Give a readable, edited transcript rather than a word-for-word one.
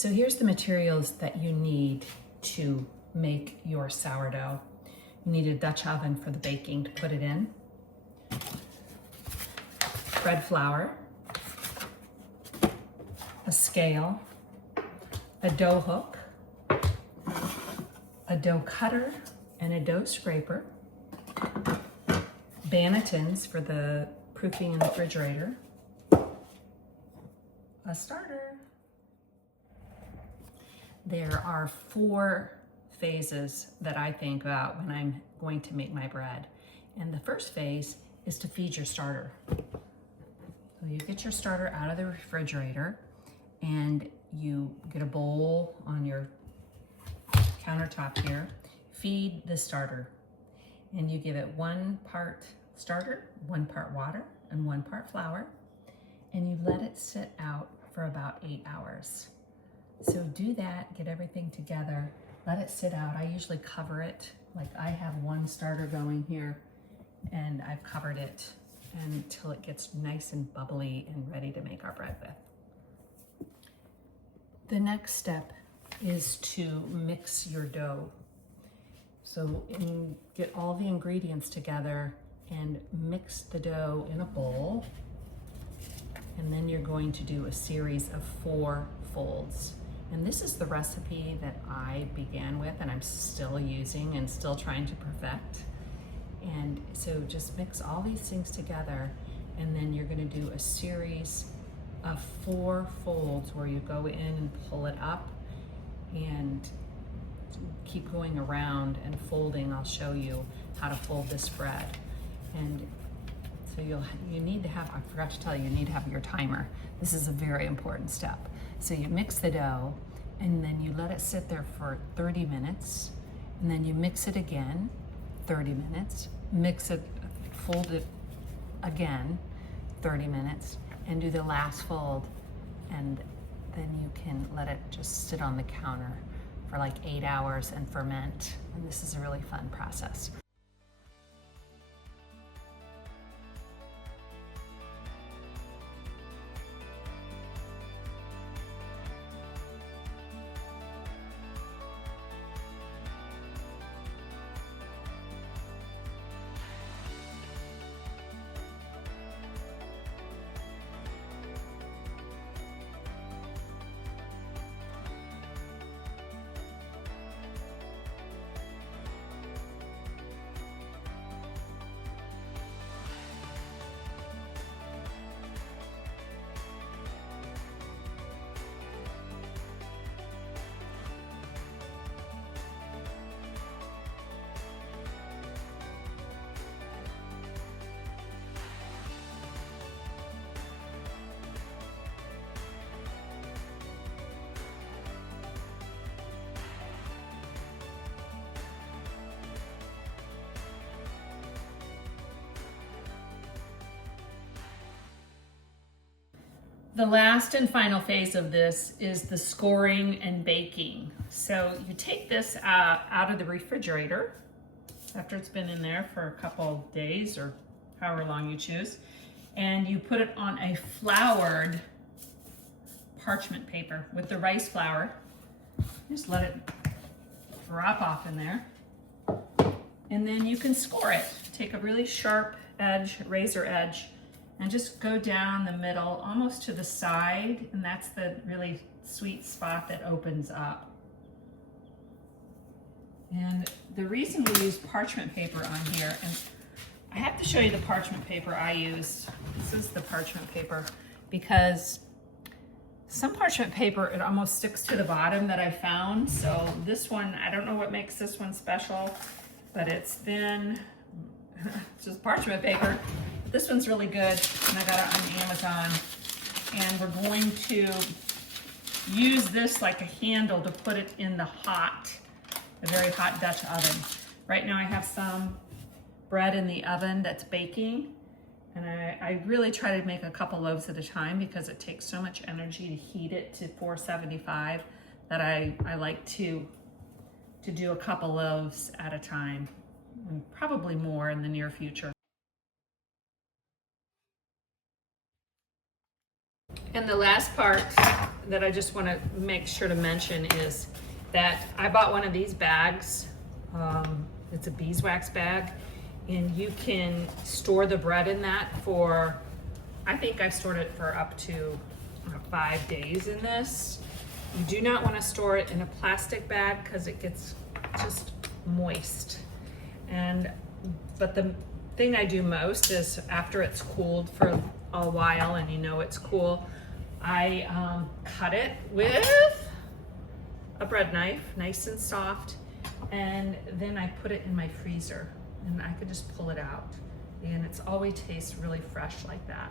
So here's the materials that you need to make your sourdough. You need a Dutch oven for the baking to put it in, bread flour, a scale, a dough hook, a dough cutter, and a dough scraper, bannetons for the proofing in the refrigerator, a starter. There are 4 phases that I think about when I'm going to make my bread. And the first phase is to feed your starter. So you get your starter out of the refrigerator and you get a bowl on your countertop here. Feed the starter. And you give it 1 part starter, 1 part water, and 1 part flour. And you let it sit out for about 8 hours. So do that, get everything together, let it sit out. I usually cover it, like I have 1 starter going here and I've covered it until it gets nice and bubbly and ready to make our bread with. The next step is to mix your dough. So get all the ingredients together and mix the dough in a bowl. And then you're going to do a series of 4 folds. And this is the recipe that I began with and I'm still using and still trying to perfect. And so just mix all these things together and then you're gonna do a series of 4 folds where you go in and pull it up and keep going around and folding. I'll show you how to fold this bread. And so you need to have, I forgot to tell you, you need to have your timer. This is a very important step. So you mix the dough and then you let it sit there for 30 minutes and then you mix it again, 30 minutes, mix it, fold it again, 30 minutes, and do the last fold. And then you can let it just sit on the counter for like 8 hours and ferment. And this is a really fun process. The last and final phase of this is the scoring and baking. So you take this out of the refrigerator after it's been in there for a couple days or however long you choose, and you put it on a floured parchment paper with the rice flour. Just let it drop off in there. And then you can score it. Take a really sharp edge, razor edge, and just go down the middle, almost to the side, and that's the really sweet spot that opens up. And the reason we use parchment paper on here, and I have to show you the parchment paper I use. This is the parchment paper, because some parchment paper, it almost sticks to the bottom that I found. So this one, I don't know what makes this one special, but it's thin. It's just parchment paper. This one's really good, and I got it on Amazon. And we're going to use this like a handle to put it in the very hot Dutch oven. Right now I have some bread in the oven that's baking, and I really try to make a couple loaves at a time because it takes so much energy to heat it to 475 that I like to do a couple loaves at a time, and probably more in the near future. And the last part that I just want to make sure to mention is that I bought one of these bags. It's a beeswax bag, and you can store the bread in that for, I think I've stored it for up to 5 days in this. You do not want to store it in a plastic bag because it gets just moist. But the thing I do most is after it's cooled for a while and you know it's cool, I cut it with a bread knife, nice and soft, and then I put it in my freezer and I could just pull it out, and it's always tastes really fresh like that.